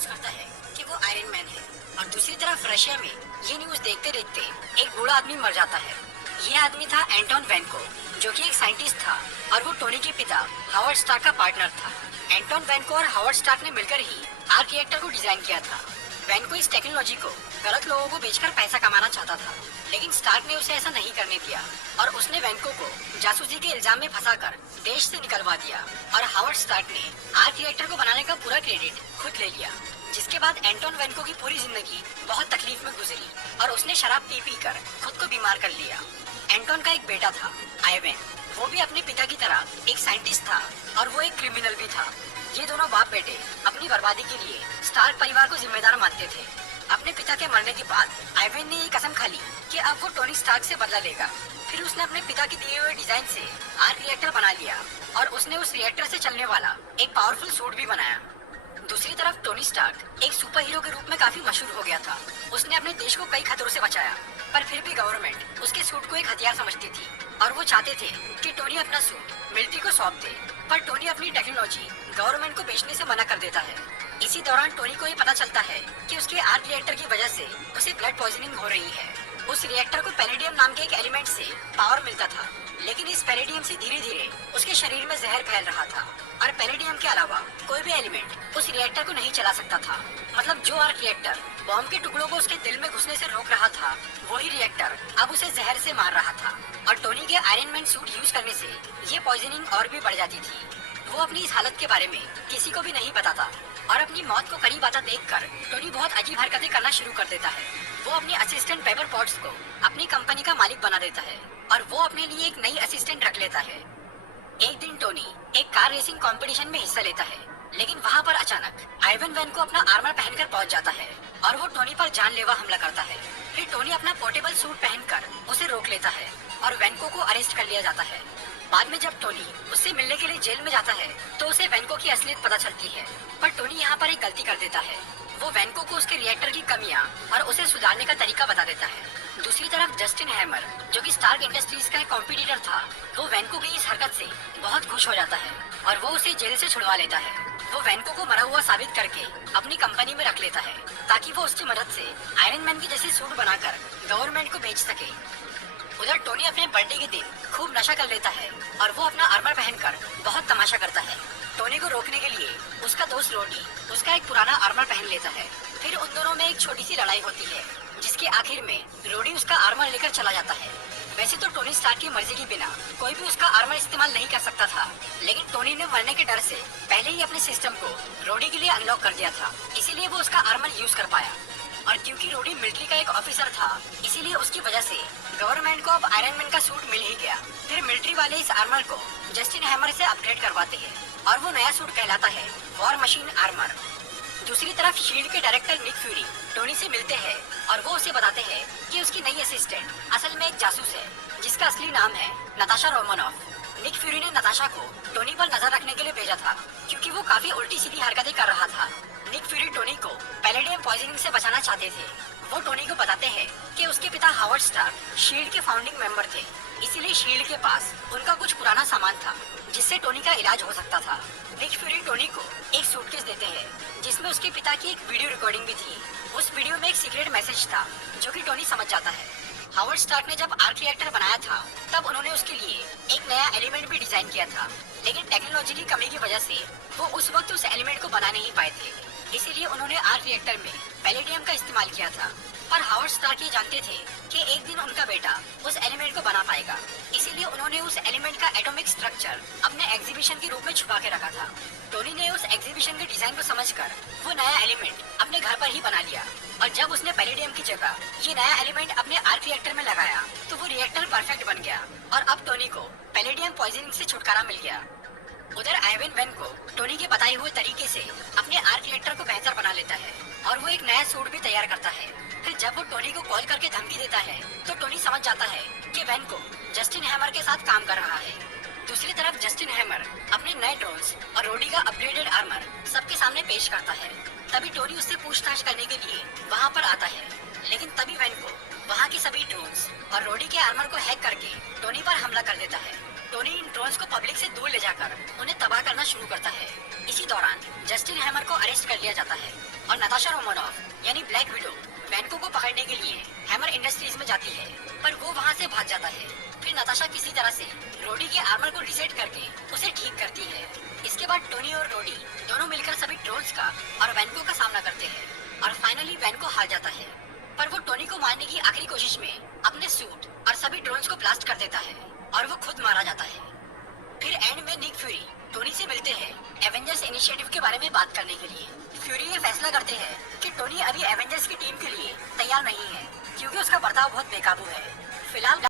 Announce करता है कि वो आयरन मैन है। और दूसरी तरफ रशिया में ये न्यूज देखते देखते एक बूढ़ा आदमी मर जाता है। ये आदमी था एंटोन वैनको, जो कि एक साइंटिस्ट था और वो टोनी के पिता हावर्ड स्टार्क का पार्टनर था। एंटोन वैनको और हावर्ड स्टार्क ने मिलकर ही आर्क रिएक्टर को डिजाइन किया था। वैनको इस टेक्नोलॉजी को गलत लोगों को बेचकर पैसा कमाना चाहता था, लेकिन स्टार्क ने उसे ऐसा नहीं करने दिया और उसने वैनको को जासूसी के इल्जाम में फंसाकर देश से निकलवा दिया। और हावर्ड स्टार्क ने आर्क रिएक्टर को बनाने का पूरा क्रेडिट खुद ले लिया। जिसके बाद एंटोन वैनको की पूरी जिंदगी बहुत तकलीफ में गुजरी और उसने शराब पी पी कर खुद को बीमार कर लिया। एंटोन का एक बेटा था, आयवेन। वो भी अपने पिता की तरह एक साइंटिस्ट था और वो एक क्रिमिनल भी था। ये दोनों बाप बेटे अपनी बर्बादी के लिए स्टार्क परिवार को जिम्मेदार मानते थे। अपने पिता के मरने के बाद आयवेन ने ये कसम खा ली कि अब वो टोनी स्टार्क से बदला लेगा। फिर उसने अपने पिता के दिए हुए डिजाइन से आर्क रिएक्टर बना लिया और उसने उस रिएक्टर से चलने वाला एक पावरफुल सूट भी बनाया। दूसरी तरफ टोनी स्टार्क एक सुपर हीरो के रूप में काफी मशहूर हो गया था। उसने अपने देश को कई खतरों से बचाया, पर फिर भी गवर्नमेंट उसके सूट को एक हथियार समझती थी और वो चाहते थे कि टोनी अपना सूट मिलिट्री को सौंप दे। पर टोनी अपनी टेक्नोलॉजी गवर्नमेंट को बेचने से मना कर देता है। इसी दौरान टोनी को ये पता चलता है कि उसके आर्क रिएक्टर की वजह से उसे ब्लड पॉइजनिंग हो रही है। उस रिएक्टर को पैलेडियम नाम के एक एलिमेंट से पावर मिलता था, लेकिन इस पैलेडियम से धीरे धीरे उसके शरीर में जहर फैल रहा था और पैलेडियम के अलावा कोई भी एलिमेंट उस रिएक्टर को नहीं चला सकता था। मतलब जो आर्क रिएक्टर बॉम्ब के टुकड़ों को उसके दिल में घुसने से रोक रहा था, वही रिएक्टर अब उसे जहर से मार रहा था। और टोनी के आयरन मैन सूट यूज करने से ये पॉइजनिंग और भी बढ़ जाती थी। वो अपनी इस हालत के बारे में किसी को भी नहीं बताता और अपनी मौत को करीब आता देखकर टोनी बहुत अजीब हरकतें करना शुरू कर देता है। वो अपनी असिस्टेंट पेपर पॉट्स को अपनी कंपनी का मालिक बना देता है और वो अपने लिए एक नई असिस्टेंट रख लेता है। एक दिन टोनी एक कार रेसिंग कंपटीशन में हिस्सा लेता है, लेकिन वहाँ पर अचानक आयवन वैन को अपना आर्मर पहनकर पहुँच जाता है और वो टोनी पर जानलेवा हमला करता है। फिर टोनी अपना पोर्टेबल सूट पहनकर उसे रोक लेता है और वैनको को अरेस्ट कर लिया जाता है। बाद में जब टोनी उससे मिलने के लिए जेल में जाता है तो उसे वैनको की असलियत पता चलती है। पर टोनी यहाँ पर एक गलती कर देता है। वो वैनको को उसके रिएक्टर की कमियां और उसे सुधारने का तरीका बता देता है। दूसरी तरफ जस्टिन हैमर, जो कि स्टार्क इंडस्ट्रीज का एक कॉम्पिटिटर था, वो वैनको की इस हरकत से बहुत खुश हो जाता है और वो उसे जेल से छुड़वा लेता है। वो वैनको को मरा हुआ साबित करके अपनी कंपनी में रख लेता है ताकि वो उसकी मदद से आयरन मैन की जैसे सूट बनाकर गवर्नमेंट को बेच सके। उधर टोनी अपने बर्थडे के दिन खूब नशा कर लेता है और वो अपना आर्मर पहनकर बहुत तमाशा करता है। टोनी को रोकने के लिए उसका दोस्त रोडी उसका एक पुराना आर्मर पहन लेता है। फिर उन दोनों में एक छोटी सी लड़ाई होती है, जिसके आखिर में रोडी उसका आर्मर लेकर चला जाता है। वैसे तो टोनी स्टार्क की मर्जी के बिना कोई भी उसका आर्मर इस्तेमाल नहीं कर सकता था, लेकिन टोनी ने मरने के डर से पहले ही अपने सिस्टम को रोडी के लिए अनलॉक कर दिया था, इसीलिए वो उसका आर्मर यूज कर पाया। और क्योंकि रोडी मिलिट्री का एक ऑफिसर था, इसीलिए उसकी वजह से गवर्नमेंट को अब आयरन मैन का सूट मिल ही गया। फिर मिलिट्री वाले इस आर्मर को जस्टिन हैमर से अपग्रेड करवाते हैं और वो नया सूट कहलाता है वॉर मशीन आर्मर। दूसरी तरफ शील्ड के डायरेक्टर निक फ्यूरी टोनी से मिलते हैं और वो उसे बताते हैं कि उसकी नई असिस्टेंट असल में एक जासूस है, जिसका असली नाम है नताशा रोमानोफ। निक फ्यूरी ने नताशा को टोनी पर नजर रखने के लिए भेजा था, क्योंकि वो काफी उल्टी सीधी हरकतें कर रहा था। निक फ्यूरी टोनी को पैलेडियम पॉइजनिंग से बचाना चाहते थे। वो टोनी को बताते हैं कि उसके पिता हावर्ड स्टार्क शील्ड के फाउंडिंग मेंबर थे, इसीलिए शील्ड के पास उनका कुछ पुराना सामान था जिससे टोनी का इलाज हो सकता था। निक फ्यूरी टोनी को एक सूटकेस देते हैं जिसमें उसके पिता की एक वीडियो रिकॉर्डिंग भी थी। उस वीडियो में एक सीक्रेट मैसेज था जो कि टोनी समझ जाता है। हावर्ड स्टार्क ने जब आर्क रिएक्टर बनाया था तब उन्होंने उसके लिए एक नया एलिमेंट भी डिजाइन किया था, लेकिन टेक्नोलॉजी की कमी की वजह से वो उस वक्त उस एलिमेंट को बना नहीं पाए थे, इसीलिए उन्होंने आर्क रिएक्टर में पैलेडियम का इस्तेमाल किया था। पर हावर्ड स्टार्क ये जानते थे कि एक दिन उनका बेटा उस एलिमेंट को बना पाएगा, इसीलिए उन्होंने उस एलिमेंट का एटॉमिक स्ट्रक्चर अपने एग्जीबिशन के रूप में छुपा के रखा था। टोनी ने उस एग्जीबिशन के डिजाइन को समझकर वो नया एलिमेंट अपने घर पर ही बना लिया और जब उसने पैलेडियम की जगह ये नया एलिमेंट अपने आर्क रिएक्टर में लगाया तो वो रिएक्टर परफेक्ट बन गया और अब टोनी को पैलेडियम पॉइजनिंग से छुटकारा मिल गया। उधर आयवन वैन को टोनी के बताए हुए तरीके से अपने आर्क रिएक्टर को बेहतर बना लेता है और वो एक नया सूट भी तैयार करता है। फिर जब वो टोनी को कॉल करके धमकी देता है तो टोनी समझ जाता है कि वैन को जस्टिन हैमर के साथ काम कर रहा है। दूसरी तरफ जस्टिन हैमर अपने नए ड्रोन्स और रोडी का अपग्रेडेड आर्मर सबके सामने पेश करता है। तभी टोनी उससे पूछताछ करने के लिए वहाँ पर आता है, लेकिन तभी वैन को वहाँ के सभी ड्रोन्स और रोडी के आर्मर को हैक करके टोनी पर हमला कर देता है। टोनी इन ड्रोन्स को पब्लिक से दूर ले जाकर उन्हें तबाह करना शुरू करता है। इसी दौरान जस्टिन हैमर को अरेस्ट कर लिया जाता है और नताशा रोमानोफ यानी ब्लैक विडो वैनको को पकड़ने के लिए हैमर इंडस्ट्रीज में जाती है, पर वो वहाँ से भाग जाता है। फिर नताशा किसी तरह से रोडी के आर्मर को रीसेट करके उसे ठीक करती है। इसके बाद टोनी और रोडी दोनों मिलकर सभी ड्रोन्स का और वैनको का सामना करते हैं और फाइनली वैनको हार जाता है, पर वो टोनी को मारने की आखिरी कोशिश में अपने सूट और सभी ड्रोन्स को ब्लास्ट कर देता है और वो खुद मारा जाता है। फिर एंड में निक फ्यूरी टोनी से मिलते हैं एवेंजर्स इनिशिएटिव के बारे में बात करने के लिए। फ्यूरी ये फैसला करते हैं कि टोनी अभी एवेंजर्स की टीम के लिए तैयार नहीं है क्योंकि उसका बर्ताव बहुत बेकाबू है। फिलहाल